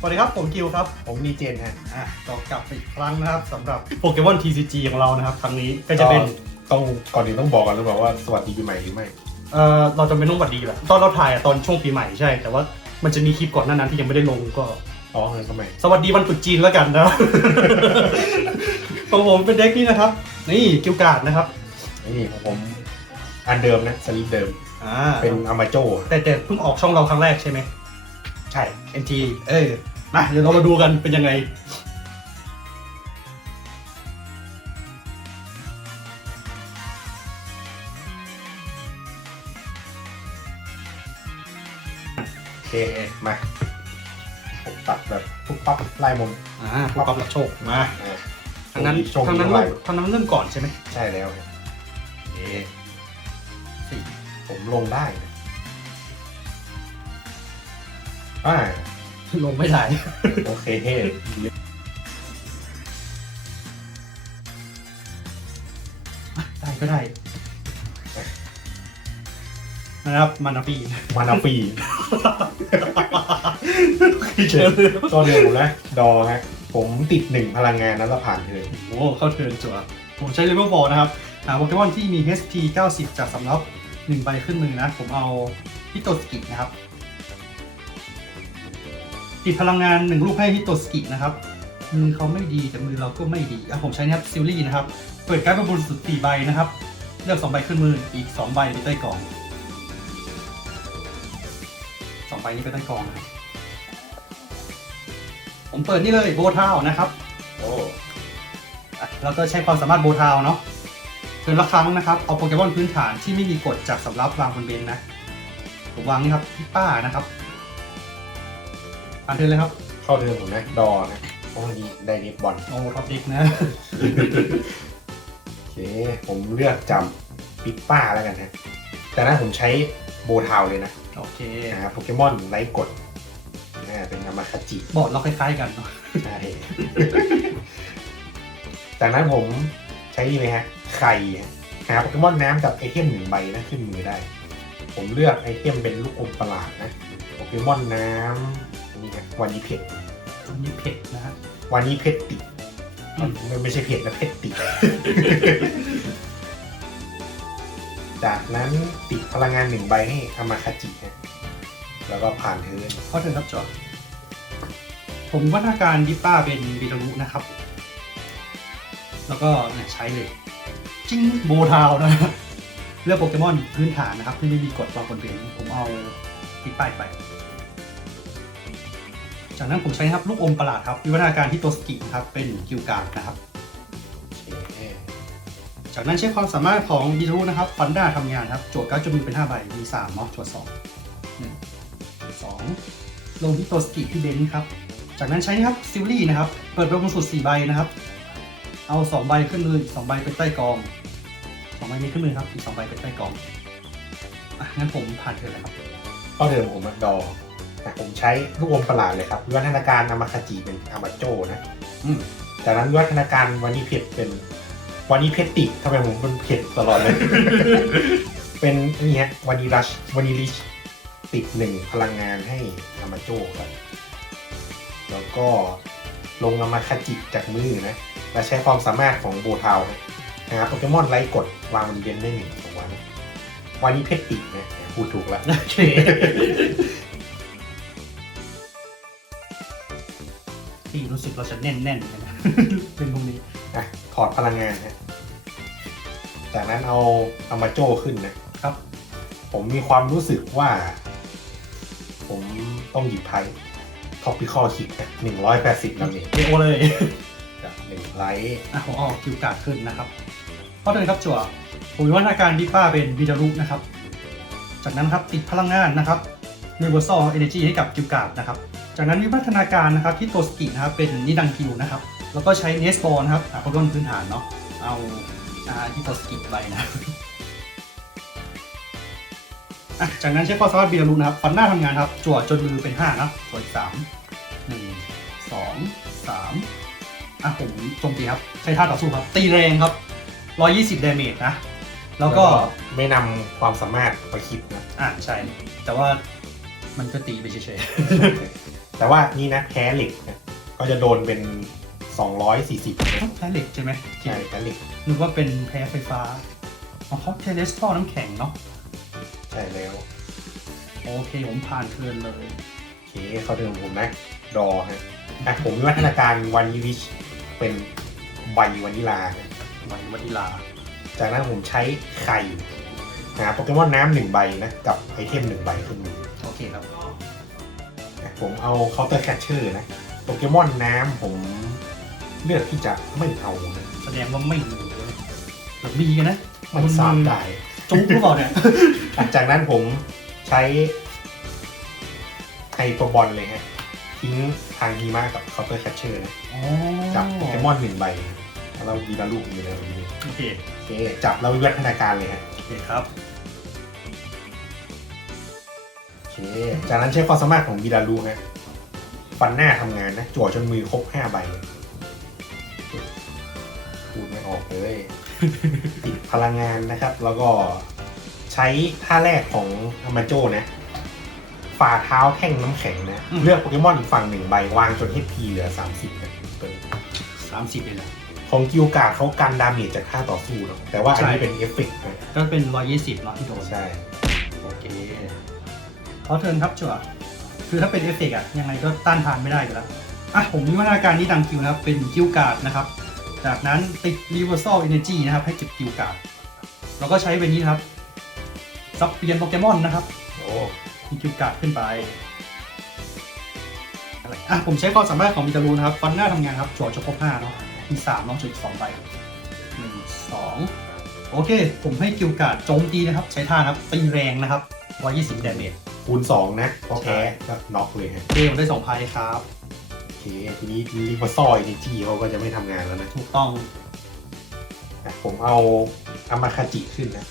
สวัสดีครับ ผมคิวครับ ผมดีเจนฮะอะก็กลับมาอีกครั้งนะครับสำหรับโปเกมอน TCG ของเรานะครับ ครั้งนี้ก็จะเป็นต้องก่อนอื่นต้องบอกกันหรือเปล่าว่าสวัสดีปีใหม่หรือไม่เอ่อเราจะเป็นต้องหวัดดีแหละตอนเราถ่ายอะตอนช่วงปีใหม่ใช่ แต่ว่ามันจะมีคลิปก่อนหน้านั้นที่ยังไม่ได้ลงก็ อ๋อเงินสมัยสวัสดีวันตรุษจีนแล้วกันนะ ของผมเป็นเด็กนี่นะครับ นี่กิวการ์ดนะครับนี่ของผมอันเดิมนะสลิปเดิม อ่าเป็นอามาโจแต่แต่เพิ่งออกช่องเราครั้งแรกใช่ไหม ใช่ NT เออ มาเดี๋ยวเรามาดูกันเป็นยังไง โอเค มาผมตัดแบบปุ๊บปั๊บไล่มนอ่าผู้กำรับโชคมาอ่าทางนั้นโชคทางดีนั้นไล่เริ่มทางนั้นเริ่มก่อนใช่ไหมใช่แล้วครับโอเคสี่ผมลงได้นะอ่า ลงไม่ได้โอเคเฮ้ได้ก็ได้ นะครับมานาปีมานาปีก็เดิมนะ ดอฮะ ผมติดหนึ่งพลังงานนั้นแล้วผ่านเธอโอ้เข้าเทิร์นจั่วผมใช้เลเวลบอลนะครับ หาโปเกมอนที่มี HP 90 จากสำรับหนึ่งใบขึ้นมือนะ ผมเอาฮิโตสกินะครับ ติดพลังงานหนึ่งลูกให้ฮิโตสกินะครับมือเขาไม่ดีแต่มือเราก็ไม่ดีอะผมใช้นะครับซิลลี่นะครับเปิดการ์ดบนสุดสี่ใบนะครับ เลือกสองใบขึ้นมืออีกสองใบไปใต้กล่องสองใบนี้ไปใต้กล่องนะครับผมเปิดนี่เลยโบทาวนะครับโอ้อะแล้วก็ใช้ความสามารถโบทาวเนาะเทิร์นละครั้งนะครับ เอาโปเกมอนพื้นฐานที่ไม่มีกฎจากสำรับวางบนเบนนะผมวางนี่ครับพี่ป้านะครับ อ่านเทิร์นเลยครับเข้าเดิมผมนะดอนะเพราะวันนี้ได้เน็ตบอลโอ้ท็อปเด็กนะ โอเค ผมเลือกจำปิปป้าแล้วกันฮะแต่นั้นผมใช้โบทาวเลยนะโอเค นะครับโปเกมอนไลท์กดอ่าเป็นอามาคาจิ บอร์ดเราคล้ายๆกันเนาะใช่ จากนั้นผมใช้นี่ไหมฮะ ไข่ฮะหาโปเกมอนน้ำกับไอเทมหนึ่งใบนะขึ้นมือได้ ผมเลือกไอเทมเป็นลูกอมประหลาดนะ โปเกมอนน้ำ นี่ฮะวานิเพชอันนี้เผ็ดนะฮะวานิเพชติอืมไม่ไม่ใช่เพชนะเพชติ จากนั้นติดพลังงานหนึ่งใบให้อามาคาจิฮะแล้วก็ผ่านเทิร์นเข้าเทิร์นครับจอผมวัฒนาการดิปป้าเป็นบิดารุนะครับ แล้วก็เนี่ยใช้เลย จิ้งโบทาวนะเลือกโปเกมอนพื้นฐานนะครับที่ไม่มีกฎวางบนเบนผมเอาดิปป้าไป จากนั้นผมใช้นะครับลูกอมประหลาดครับ วิวัฒนาการที่ตัวสกินะครับเป็นกิวการ์ดนะครับจากนั้นใช้ความสามารถของบิดารุนะครับฟันด้าทำงานครับ โจทย์การ์ดจะมีเป็น 5 ใบมี3เนาะโจทย์2 1 2ลงที่ตัวสกิที่เบนครับ จากนั้นใช้นะครับซิลลี่นะครับ เปิดเป็นบนสุด4ใบนะครับ เอา 2 ใบขึ้นมืออีก2ใบไปใต้กอง2ใบนี้ขึ้นมือครับอีก2ใบไปใต้กองอะงั้นผมผ่านเธอเลยครับเข้าเดิมผมดอ ผมใช้ลูกอมประหลาดเลยครับวิวัฒนาการอามาคาจิเป็นอามาโจนะอืมจากนั้นวิวัฒนาการวานิเพชเป็นวานิเพชติทำไมผมเป็นเผ็ดตลอดเลย เป็นนี่ฮะวานิรัชวานิลิชติดหนึ่งพลังงานให้อามาโจครับ แล้วก็ลงอามาคาจิจากมือนะ และใช้ความสามารถของโบทาวนะหาโปเกมอนไลท์กดวางบนเบนได้หนึ่งสองวันวานิเพชตินะพูดถูกแล้ว ที่รู้สึกเราจะแน่นๆเลยนะเป็นพวกนี้อะถอดพลังงานฮะจากนั้นเอาเอามาโจ้ขึ้นนะครับ ผมมีความรู้สึกว่า ผมต้องหยิบไพ่ท็อปปิคอคิกหนึ่งร้อยแปดสิบแล้วนี่เอโอเลยกับหนึ่งไลท์อะผมเอาคิวการ์ดขึ้นนะครับเพราะเดินครับจั่วผมวิวัฒนาการดิป้าเป็นวิดารุนะครับ จากนั้นครับติดพลังงานนะครับ Universal Energy ให้กับคิวการ์ดนะครับ จากนั้นวิวัฒนาการนะครับที่ตัวสกินะครับเป็นนิดังคิวนะครับแล้วก็ใช้เนสบอลนะครับอะโปรแกรมพื้นฐานเนาะเอาอ่าที่ตัวสกิไปนะอะจากนั้นใช้ข้อสามารถวิดารุนะครับฟันหน้าทำงานครับจั่วจนมือเป็น5นะจั่วอีกสามหนึ่งสองสามอะผมโจมตีครับ ใช้ท่าต่อสู้ครับ ตีแรงครับ120ดาเมจนะ แล้วก็ไม่นำความสามารถไปคิดนะ อะใช่ แต่ว่ามันก็ตีไปเฉย แต่ว่านี่นะแพ้เหล็กนะก็จะโดนเป็น 240นะต้องแพ้เหล็กใช่ไหมใช่แพ้เหล็กนึกว่าเป็นแพ้ไฟฟ้าอ๋อเขาเทเลสท่อน้ำแข็งเนาะใช่แล้ว โอเคผมผ่านเทิร์นเลยโอเคเขาเดิมผมนะ ดอฮะอะผมมีวัฒนาการวานิวิชเป็นใบวานิลาฮะไหววานิลา จากนั้นผมใช้ไข่หาโปเกมอนน้ำหนึ่งใบนะ กับไอเทมหนึ่งใบขึ้นมือ โอเคครับอะ ผมเอาเคาน์เตอร์แคชเชอร์นะโปเกมอนน้ำผมเลือกที่จะไม่เอานะแสดงว่าไม่มีเลยหรือมีกันนะไม่ทราบได้ จุ๊บหรือเปล่าเนี่ยอะจากนั้นผมใช้ไฮตัวบอลเลยฮะทิ้งทางฮีมากับเคาน์เตอร์แคชเชอร์นะอ๋อจับโปเกมอนหนึ่งใบแล้วเราดีดาลูกอยู่ในนี้โอเคโอเคจับแล้ววิวัฒนาการเลยฮะ โอเคครับ จากนั้นใช้ความสามารถของบีดาลูฮะฟันหน้าทำงานนะ จั่วจนมือครบห้าใบพูดไม่ออกเลยติดพลังงานนะครับ แล้วก็ใช้ท่าแรกของอามาโจนะ ฝ่าเท้าแท่งน้ำแข็งนะ เลือกโปเกมอนอีกฝั่งหนึ่งใบ วางจน HP เหลือ30นะตัวนี้สามสิบเลยนะของกิวการ์ดเขากันดาเมจจากท่าต่อสู้เนอะแต่ว่าอันนี้เป็นเอฟเฟกต์นะก็เป็นร้อยยี่สิบเนาะที่โดนใช่ โอเค เพราะเทิร์นครับจั่วคือถ้าเป็นเอฟเฟกอะยังไงก็ต้านทานไม่ได้อยู่แล้วอะผมมีมาตรการนี้ดังคิวนะครับ เป็นคิวการ์ดนะครับ จากนั้นติด Reversal Energy นะครับ ให้เก็บคิวการ์ดแล้วก็ใช้เวนี้ครับซับเปลี่ยนโปเกมอนนะครับโอ้มีคิวการ์ดขึ้นไปอะผมใช้ความสามารถของมิตารูนะครับฟันหน้าทำงานครับจั่วจะครบห้าเนาะมีสามเนาะจุดสองใบหนึ่งสองโอเค ผมให้คิวการ์ดโจมตีนะครับ ใช้ท่านะครับตีแรงนะครับร้อยยี่สิบดาเมจ คูณ 2 นะเพราะแพ้ก็น็อกเลยฮะเกมได้สองพายครับ โอเค ทีนี้รีเวอร์ซอยเอจีเขาก็จะไม่ทำงานแล้วนะถูกต้อง อะผมเอาอามาคาจิขึ้นนะ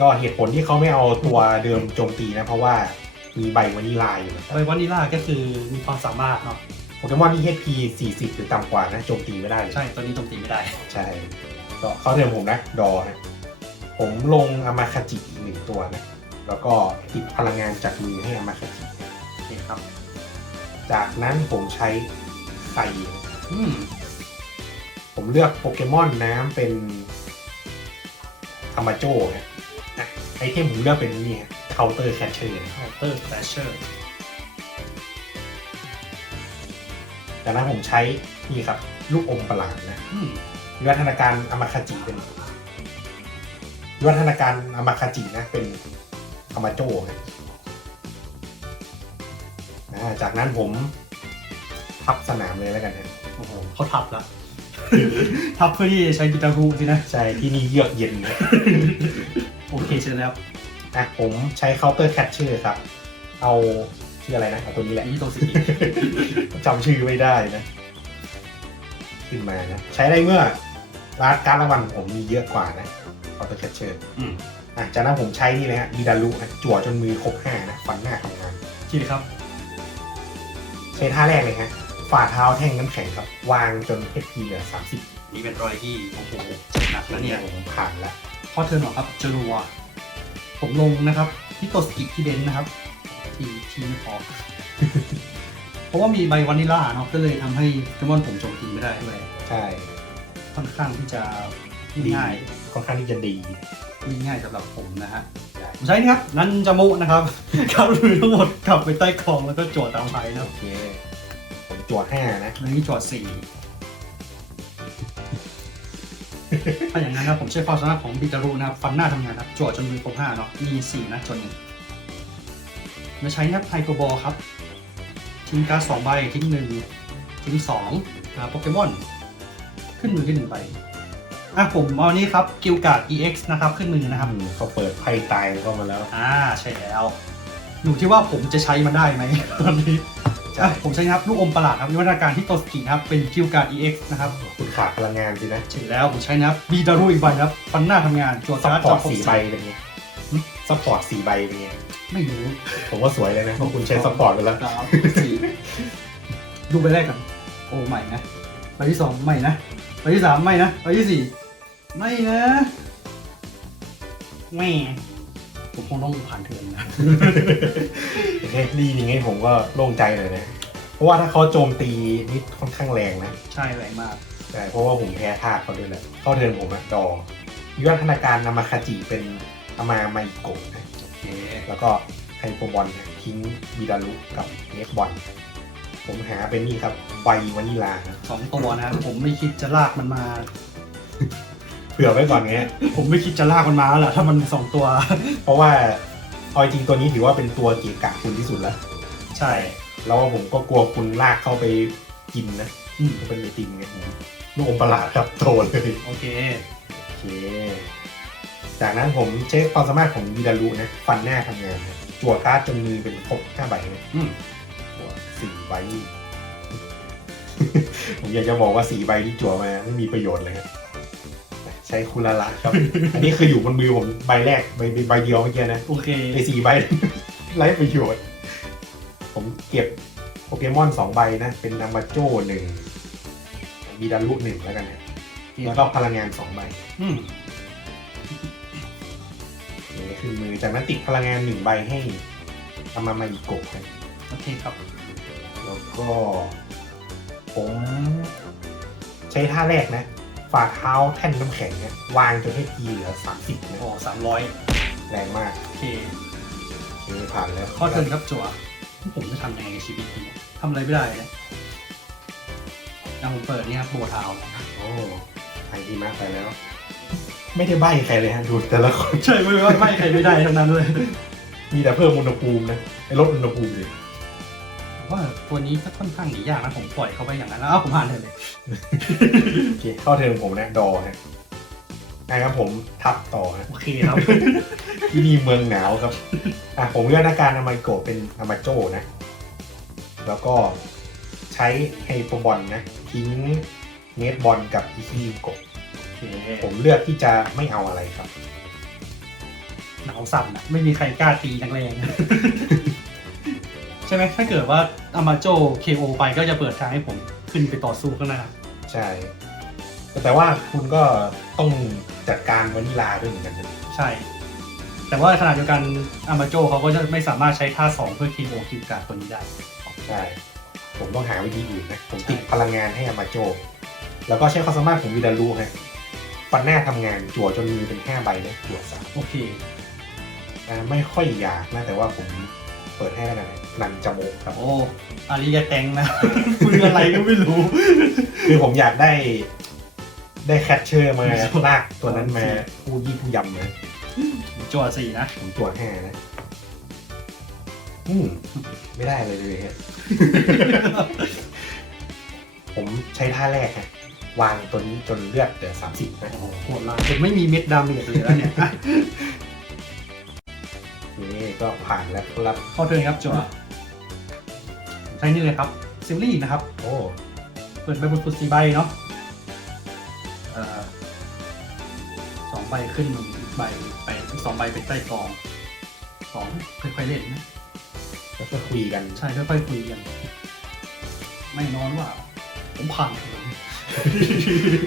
ก็เหตุผลที่เขาไม่เอาตัวเดิมโจมตีนะ เพราะว่ามีใบวานิลาอยู่นะไววานิล่าก็คือมีความสามารถเนาะโปเกมอนที่ HP 40 หรือต่ำกว่านะโจมตีไม่ได้เลย ใช่ตัวนี้โจมตีไม่ได้ ใช่ก็เขาเดิมผมนะ ดอนะผมลงอามาคาจิอีกหนึ่งตัวนะ แล้วก็ติดพลังงานจากมือให้อามาคาจิโอเคครับจากจากนั้นผมใช้ไข่อืมผมเลือกโปเกมอนน้ำเป็นอามาโจนะอะไอเทมผมเลือกเป็นนี่ฮะเคาน์เตอร์แคชเชอร์เคาน์เตอร์แฟชเชอร์จากนั้นผมใช้นี่ครับ ลูกอมประหลาดนะอืมวิวัฒนาการอามาคาจิเป็นวิวัฒนาการอามาคาจินะเป็น อามาโจนะอ่าจากนั้นผมทับสนามเลยแล้วกันนะโอ้โหเขาทับละทับเพื่อที่จะใช้บิตารูสินะ ใช่ ที่นี่เยือกเย็นนะโอเคเชิญแล้วอะผมใช้เคาน์เตอร์แคชเชอร์ครับ เอาชื่ออะไรนะเอาตัวนี้แหละนี่ตัวสีจำชื่อไม่ได้นะ ขึ้นมานะ ใช้ได้เมื่อร้านการรางวัลผมมีเยอะกว่านะเคาน์เตอร์แคชเชอร์ อืมอะจากนั้นผมใช้นี่เลยฮะดีดารุอะจั่วจนมือครบห้านะฟันหน้าทำงานที่เลยครับใช้ท่าแรกเลยฮะฝ่าเท้าแท่งน้ำแข็งครับ วางจนเพชรพีเหลือสามสิบนี่เป็นรอยที่โอ้โหหนักแล้วเนี่ยผมผ่านละข้อเทิร์นหรอครับเจรัวผมลงนะครับที่ตัวสกิที่เบนซ์นะครับ ทีทีไม่พอเพราะว่ามีใบวานิลลาเนาะก็เลยทำให้โปเกมอนผมโจมตีไม่ได้ด้วยใช่ ค่อนข้างที่จะดีง่ายค่อนข้างที่จะดี วิ่งง่ายสำหรับผมนะฮะผมใช้นี่ครับนันจามุนะครับขับเรือทั้งหมดกลับไปใต้คลองแล้วก็โจทย์ตามไทยนะคโอรับเคผมจั่วห้านะแล้วนี่โจทย์สี่ถ้าอย่างนั้นนะผมใช้ความสามารถของบิตารูนะครับฟันหน้าทำงานครับโจทย์จนมือครบห้าเนาะมีสี่นะจนหนึ่งมาใช้นะครับไฮโปบอลครับทิ้งการ์ดสองใบทิ้งหนึ่งทิ้งสองนะโปเกมอน ขึ้นมือขึ้นหนึ่งใบ อะผมเอานี่ครับกิลการ์ด EX นะครับขึ้นมือนะครับอืมเขาเปิดไพ่ตายเข้ามาแล้ว อ่าใช่แล้วอยู่ที่ว่าผมจะใช้มันได้ไหมตอนนี้อะผมใช้นะครับลูกอมประหลาดครับวิวัฒนาการที่ตัวสกีนะครับเป็นคิวการ์ด EX นะครับคุณขาดพลังงานสินะถึงแล้วผมใช้นะครับบีดารุอีกใบนะครับฟันหน้าทำงานจวดซัพการ์ดพอจร์อตครบสี่ใบเป็นไงซัพพอร์ตสี่ใบเป็นไงไม่รู้ ผมว่าสวยเลยนะเพราะคุณใช้ซัพพอร์ตไปแล้วสามสี่ดูใบแรกก่อนโอ้ใหม่นะใบที่สองใหม่นะใบที่สามใหม่นะใบที่สี่ ไม่นะแม่ผมคงต้องผ่านเถื่อนนะโอเคดีอย่างงี้ผมก็โล่งใจเลยนะเพราะว่าถ้าเขาโจมตีนี่ค่อนข้างแรงนะใช่แรงมาก ใช่เพราะว่าผมแพ้ธาตุเขาด้วยแหละเข้าเทิร์นผมอะดอวิวัฒนาการนามาคาจิเป็นอามาไมโกะนะโอเคแล้วก็ไฮโปบอลนะทิ้งบิดารุกับเนฟบอลผมหาเป็นนี่ครับใบวานิลานะสองตัวนะ ผมไม่คิดจะลากมันมา เผื่อไว้ก่อนเงี้ยผมไม่คิดจะลากมันมาแล้วล่ะถ้ามันสองตัว เพราะว่าเอาจริงๆตัวนี้ถือว่าเป็นตัวเกียกะคุณที่สุดแล้วใช่ แล้วผมก็กลัวคุณลากเข้าไปกินนะอืมมันเป็นไอติมไงลูกอมประหลาดครับโตเลยโอเค โอเค จากนั้นผมเช็คความสามารถของวิดารุนะฟันหน้าทำงานนะจั่วการ์ดจนมือเป็นครบห้าใบนะอืม จั่วสี่ใบ ผมอยากจะบอกว่าสี่ใบที่จั่วมาไม่มีประโยชน์เลยครับใช้คุละละครับ อันนี้คืออยู่บนมือผมใบแรกใบใบเดียวเมื่อกี้นะโอเคไอสี่ใบ ไร้ประโยชน์ ผมเก็บโปเกมอนสองใบนะ เป็นนามาโจ้หนึ่งมีดารุหนึ่งแล้วกันนะแล้วก็พลังงานสองใบอืมนี่คือมือจากนั้นติดพลังงานหนึ่งใบให้อามามาอิโกะนะโอเคครับ แล้วก็ ผม ใช้ท่าแรกนะ ฝ่าเท้าแท่นน้ำแข็งเนี่ยวางจนให้ทีเหลือสามสิบนะโอ้สามร้อยแรงมากโอเคโอเคผ่านแล้วข้อเทิร์นครับจั่วผมจะทำยังไงในชีวิตนี้ทำอะไรไม่ได้นะอะผมเปิดนี่ครับโบว์ทาวน์โอ้ไอดีมากไปแล้ว ไม่ได้ใบ้ใครเลยฮะดูแต่ละคนใช่ไม่ไม่ไม่ใครไม่ได้ทั้งนั้นเลย มีแต่เพิ่มอุณหภูมินะไอ้ลดอุณหภูมิเลยผม ว่าตัวนี้ก็ค่อนข้างหนียากนะผมปล่อยเขาไปอย่างนั้นแล้วอ้าวผมอ่านเลยโอเคเข้าเทิร์นผมนะดอฮะนะครับผมทับต่อฮะ โอเคครับ ที่นี่เมืองหนาวครับ อะผมเลือกอาการอามาโกะเป็นอามาโจนะ แล้วก็ใช้ไฮโปบอลนะ ทิ้งเนตบอลกับอีคีโกะโอเคผมเลือกที่จะไม่เอาอะไรครับ หนาวสั่นอะไม่มีใครกล้าตีแรงๆใช่ไหมถ้าเกิดว่าอามาโจ KO ไปก็จะเปิดทางให้ผมขึ้นไปต่อสู้ข้างหน้า ใช่ แต่ว่าคุณก็ต้องจัดการวานิลาด้วยเหมือนกันนะใช่ แต่ว่าขณะเดียวกันอามาโจเขาก็จะไม่สามารถใช้ท่า2เพื่อ KO คิวการ์ดตัวนี้ได้ ใช่ ผมต้องหาวิธีอื่นนะ ผมติดพลังงานให้อามาโจ แล้วก็ใช้ความสามารถของวิดารุฮะฟันหน้าทำงานจั่วจนมีเป็นห้าใบนะจั่วสามโอเค อ่าไม่ค่อยอยากนะแต่ว่าผมเปิดให้แล้วกันนะ นันจาโมะครับ โอ้อาริยาแตงนะมืออะไรก็ไม่รู้ คือผมอยากได้ ได้แคชเชอร์มาลากตัวนั้นมาผู้ยี่ผู้ยำนะจั่วสี่นะผมตัวห้านะ อืมไม่ได้เลยเลยฮะ ผมใช้ท่าแรกฮะวางตัวนี้จนเลือดเหลือสามสิบนะโอ้โหโหดร้ายผมไม่มีเม็ดดำเหลือเลยแล้วเนี่ยอะนี่ก็ผ่านแล้วครับ เข้าเทิร์นครับจั่วใช้นี่เลยครับซิลลี่นะครับโอ้เปิดใบบนฟุตสีใบเนาะเอ่อสองใบขึ้นหนึ่งใบไปอีกสองใบเป็นใต้กองสองค่อยๆเล่นนะ แล้วก็คุยกัน ใช่ค่อยๆคุยกัน ไม่นอนว่า ผมผ่านเถิน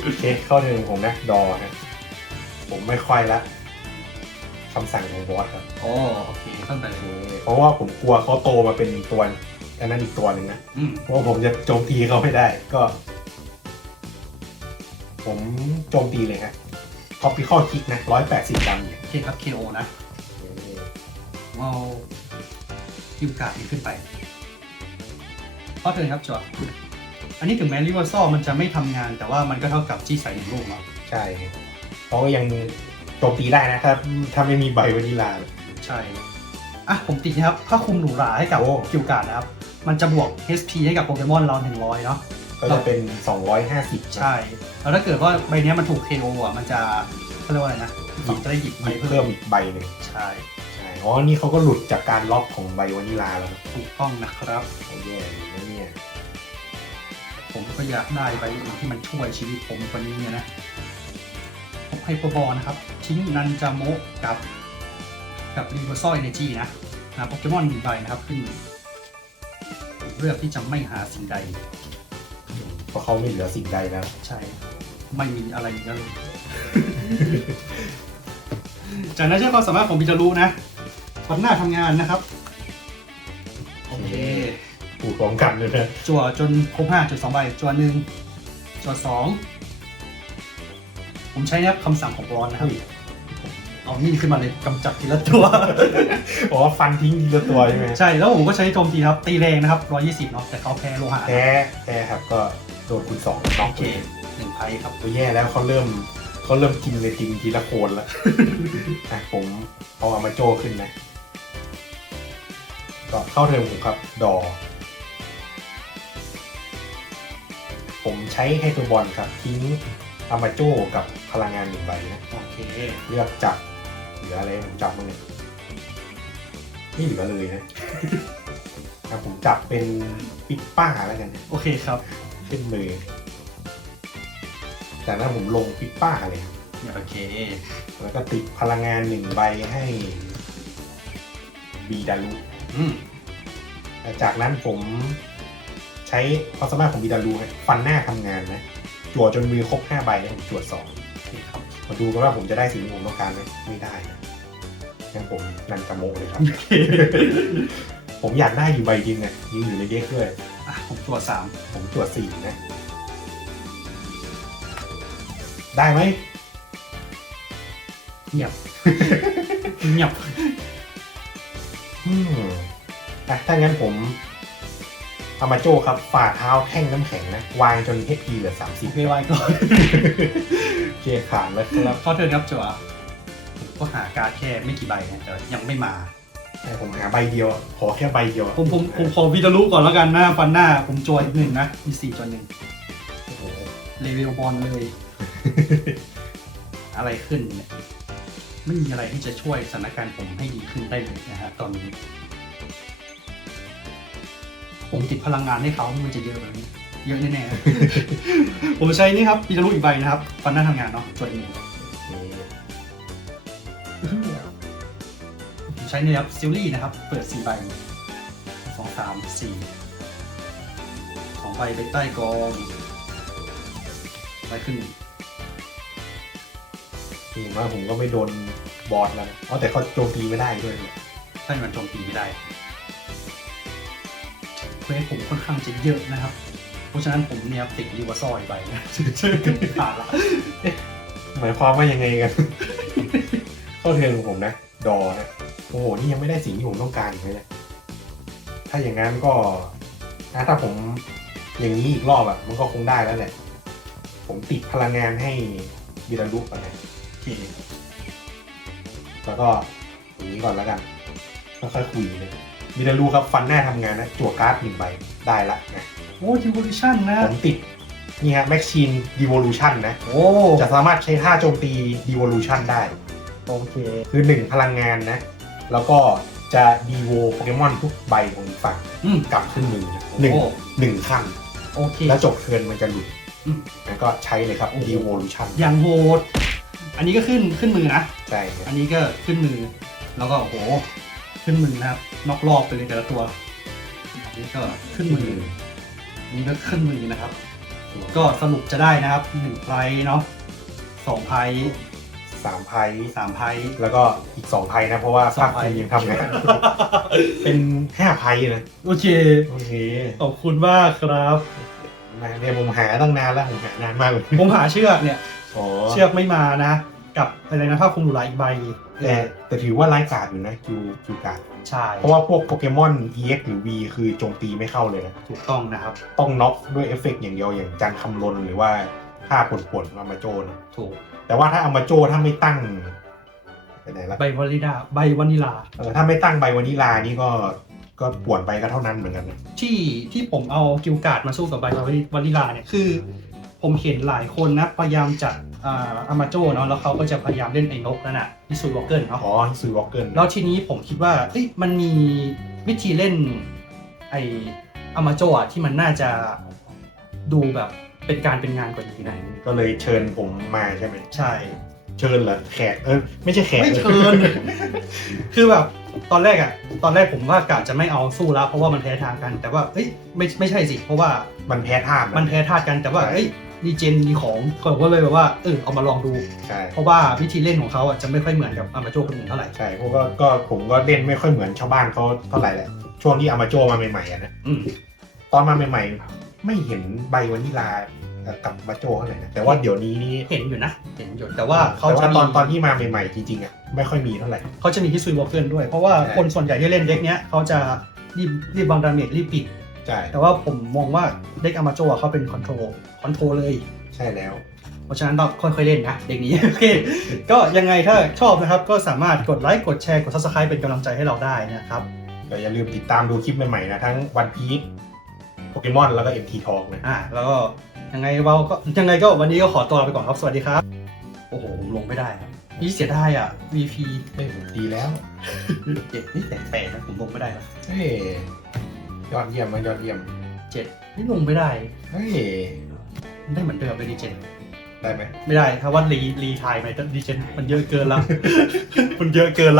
โอเค เข้าเทิร์นผมนะดอฮะผมไม่ค่อยละคำสั่งของบอสครับ อ๋อโอเคตั้งแต่โอเคเพราะว่าผมกลัวเขาโตมาเป็นตัว อันนั้นอีกตัวหนึ่งนะอืมเพราะว่าผมจะโจมตีเขาไม่ได้ก็ ผมโจมตีเลยฮะท็อปปี้ข้อคิกนะร้อยแปดสิบดำเนี่ยโอเคครับ KO นะผมเอาคิวการ์ดนี้ขึ้นไปเข้าเทิร์นครับจอดอันนี้ถึงแม้ริเวอร์ซอมันจะไม่ทำงาน แต่ว่ามันก็เท่ากับจี้ใส่หนึ่งลูกเนาะใช่ฮะเขาก็ยังโจมตีได้นะถ้าถ้าไม่มีใบวานิลา ใช่ อะผมติดนะครับถ้าคุมหรูหราให้กับโอ้ คิวการ์ดนะครับ มันจะบวก HP ให้กับโปเกมอนเรา100 เนาะ ก็จะเป็น 250 ใช่ แล้วถ้าเกิดว่าใบเนี้ยมันถูก KO อะ มันจะเขาเรียกว่าอะไรนะหยิบจะได้หยิบหใบยิบเพิ่เพิ่มมอีกใบหนึ่งใช่ใช่อ๋อ นี่เขาก็หลุดจากการล็อกของใบวานิลาแล้วนะถูกต้องนะครับโอ้แย่เลยนะเนี่ยผมก็อยากได้ใบอื่นที่มันช่วยชีวิตผมกว่านี้นะผมให้โปรบอลนะครับ ทิ้งนันจาโมะกับกับรีเวอร์ซอลเอเนจีนะนะโปเกมอนหนึ่งใบนะครับขึ้นผม เลือกที่จะไม่หาสิ่งใด เพราะเขาไม่เหลือสิ่งใดแล้วใช่ ไม่มีอะไรอีกแล้ว จากนั้นใช้ความสามารถของบิจารุนะวันหน้าทำงานนะครับ โอเคพูดพร้อมกันเลยนะจั่วจนครบห้าจุดสองใบจั่วหนึ่งจั่วสอง ผมใช้นะครับคำสั่งของบอลนะครับ เอามีดขึ้นมาเลยกำจัดทีละตัวอ๋อฟันทิ้งทีละตัวใช่ไหมใช่แล้วผมก็ใช้โจมตีครับ ตีแรงนะครับ 120เนาะแต่เขาแพ้โลหะแพ้แพ้ครับก็โดนคุณสองน็อกโอเคหนึ่งไพ่ครับตัวแย่แล้วเขาเริ่มเขาเริ่มกินเลยจริงทีละโคนแล้วอะผมเอาอามาโจขึ้นนะ ก็เข้าเทิร์นผมครับ ดอ ผมใช้ไฮตัวบอลครับทิ้งอามาโจกับพลังงานหนึ่งใบนะโอเค เลือกจับเห ลืออะไรผมจับมันเนี่ยไม่เหลือเลยนะอะผมจับเป็นปิดป้าแล้วกัน โอเคครับ ขึ้นมือจากนั้นผมลงปิดป้าเลยครับโอเค แล้วก็ติดพลังงานหนึ่งใบให้บีดารุอืมจากนั้นผมใช้ความสามารถของบีดารุฮะฟันหน้าทำงานนะจั่วจนมือครบห้าใบนะผมจั่วสอง ดูกันว่าผมจะได้สิ่งที่ผมต้องการไหมไม่ได้นะงั้นผมนันกาโมะเลยครับโอเคผมอยากได้อยู่ใบจริงนะยิงอยู่ในเด็กด้วยอะผมตัวสามผมจั่วสี่นะ ได้ไหมเงียบ เงียบ อืมอะถ้างั้นผม เอามาโจครับฝ่าเท้าแท่งน้ำแข็งนะ วางจนเฮพีเหลือสามสิบไม่ไหวก่อนเกียร์ขาดแล้วครับเข้าเทิร์นครับจั่วก็หาการ์ดแค่ไม่กี่ใบนะแต่ยังไม่มาแต่ผมหาใบเดียว ขอแค่ใบเดียวผมผมผมขอวิตาลุก่อนแล้วกันหน้าฟันหน้า ผมจอยอีกหนึ่งนะ มีสี่จอยหนึ่งโอ้โหเลเวลบอลเลย อะไรขึ้นเนี่ยไม่มีอะไรที่จะช่วยสถานการณ์ผมให้ดีขึ้นได้เลยนะฮะตอนนี้ ผมติดพลังงานให้เขามันจะเยอะแบบนี้เยอะแน่ๆ ผมใช้นี่ครับปีตาลุอีกใบนะครับฟันหน้าทำงานเนาะจอยหนึ่งผมใช้เนี่ยครับซิลลี่นะครับ เปิดสี่ใบสองสามสี่สองใบไปใต้กองใบขึ้นนี่ว่าผมก็ไม่โดนบอสแล้วนะอ๋อแต่เขาโจมตีไม่ได้ด้วยเนี่ยถ้ามันโจมตีไม่ได้ เควสผมค่อนข้างจะเยอะนะครับ เพราะฉะนั้นผมเนี่ยติดยูวาซอยไปนะผ่านละหมายความว่ายังไงกัน เข้าเทิร์นของผมนะ ดอนะโอ้โห นี่ยังไม่ได้สิ่งที่ผมต้องการอีกเลยนะถ้าอย่างนั้นก็อะถ้าผมอย่างนี้อีกรอบอะมันก็คงได้แล้วแหละ ผมติดพลังงานให้บิรารุก่อนนะแล้วก็อย่างนี้ก่อนแล้วกันค่อยคุยเลย บิรารุครับฟันหน้าทำงานนะจั่วการ์ดหนึ่งใบได้ละนะโอ้ดิวอลูชั่นนะผมติดนี่ฮะแม็กชีนดีวอลูชันนะ โอ้จะสามารถใช้ท่าโจมตีดีวอลูชันได้ โอเค คือ 1 พลังงานนะ แล้วก็จะดีโวโปเกมอนทุกใบของอีกฝั่งอืมกลับขึ้นมือนะหนึ่งโอ้หนึ่งขั้นโอเค แล้วจบเทิร์นมันจะหลุดอืมแล้วก็ใช้เลยครับโอ้โหดีโวลูชันอย่างโหดอันนี้ก็ขึ้นขึ้นมือนะ ใช่ครับอันนี้ก็ขึ้นมือ แล้วก็โอ้โห ขึ้นมือนะครับนอกรอบไปเลยแต่ละตัวอันนี้ก็ขึ้นมืออันนี้ก็ขึ้นมือนะครับ ก็สรุปจะได้นะครับหนึ่งไพรเนาะสองไพรสามไพ่สามไพร แล้วก็อีกสองไพ่นะ เพราะว่าสอภางคไพ่ ทีมยังทำงานเป็นห้าไพ่นะโอเคโอเคขอบคุณมากครับมาเนี่ยผมหาตั้งนานแล้วผมหานานมากเลยผมหาเชือกเนี่ยอ๋อเชือกไม่มานะ กับอะไรนะผ้าคลุมหนูลายอีกใบแต่แต่ถือว่าไร้กาดอยู่นะคิวคิวการ์ดใช่เพราะว่าพวกโปเกมอน EX หรือ V คือโจมตีไม่เข้าเลยนะถูกต้องนะครับ ต้องน็อกด้วยเอฟเฟกต์อย่างเดียวอย่างจันคำลนหรือว่าท่าปวดๆอามาโจนะถูก แต่ว่าถ้าอามาโจถ้าไม่ตั้งไปไหนละใบวานิลาใบวานิลาเออถ้าไม่ตั้งใบวานิลานี่ก็ก็ป่วนไปก็เท่านั้นเหมือนกันนะที่ที่ผมเอากิลการ์ดมาสู้กับใบวานิลาเนี่ยคือ ผมเห็นหลายคนนะพยายามจัด อ่าอามาโจเนาะแล้วเขาก็จะพยายามเล่นไอ้นกนั่นน่ะที่ซูวอลเกิลเนาะอ๋อซูวอลเกิลแล้วทีนี้ผมคิดว่าเอ้ยมันมีวิธีเล่นไอ้อามาโจอะที่มันน่าจะดูแบบเป็นการเป็นงานกว่านี้หน่อยก็เลยเชิญผมมาใช่ไหมใช่ เชิญเหรอแขกเออไม่ใช่แขกไม่เชิญ คือแบบตอนแรกอะตอนแรกผมว่ากะจะไม่เอาสู้แล้วเพราะว่ามันแพ้ทางกัน แต่ว่าเอ้ยไม่ไม่ใช่สิเพราะว่ามันแพ้ท่ามัมันแพ้ธาตุกันแต่ว่าใช่เอ้ย ดีเจนมีของผมก็เลยแบบว่าเออเอามาลองดู ใช่เพราะว่าวิธีเล่นของเขาอะจะไม่ค่อยเหมือนกับอามาโจคนอื่นเท่าไหร่ใช่เพราะก็ก็ผมก็เล่นไม่ค่อยเหมือนชาวบ้านเขาเท่าไหร่แหละช่วงที่อามาโจมาใหม่ๆอะนะอืมตอนมาใหม่ ๆ ไม่เห็นใบวานิลาเอ่อกับมาโจเท่าไหร่นะแต่ว่าเดี๋ยวนี้นี่เห็นอยู่นะ เห็นอยู่แต่ว่าเขาแต่จะว่ามีตอนตอนที่มาใหม่ ๆ จริงๆอะไม่ค่อยมีเท่าไหร่ เขาจะมีฮิส t รีวอลเกิลด้วย เพราะว่าใช่ คนส่วนใหญ่ที่เล่นเด็กเนี้ยเขาจะรีบรีบบางดาเมจรีบปิด ใช่แต่ว่าผมมองว่าเด็กอามาโจเขาเป็นคอนโทรลคอนโทรลเลย ใช่แล้ว เพราะฉะนั้นต้องค่อยๆเล่นนะเด็กนี้โอเคก็ยังไงถ้าชอบนะครับ ก็สามารถกดไลค์กดแชร์กด subscribe เป็นกำลังใจให้เราได้นะครับก็อย่าลืมติดตามดูคลิปใหม่ๆนะ ทั้งวันพีชโปเกมอนแล้วก็ MT Talk นะอ่าแล้วก็ยังไงเราก็ยังไงก็วันนี้ก็ขอตัวลาไปก่อนครับสวัสดีครับ โอ้โหผมลงไม่ได้ครับนี่เสียดายอะ VP เฮ้ยดีแล้วเจ็ดนี่แปลกๆนะผมลงไม่ได้หรอเฮ้ ยยอดเยี่ยมมายอดเยี่ยมเจ็ดนี่ลงไม่ได้เฮ้ยได้เหมือนเดิมเลยดีเจนได้ไหม ไม่ได้ถ้าว่ารีรีทายไปดีเจนมันเยอะเกินละมันเยอะเกินละ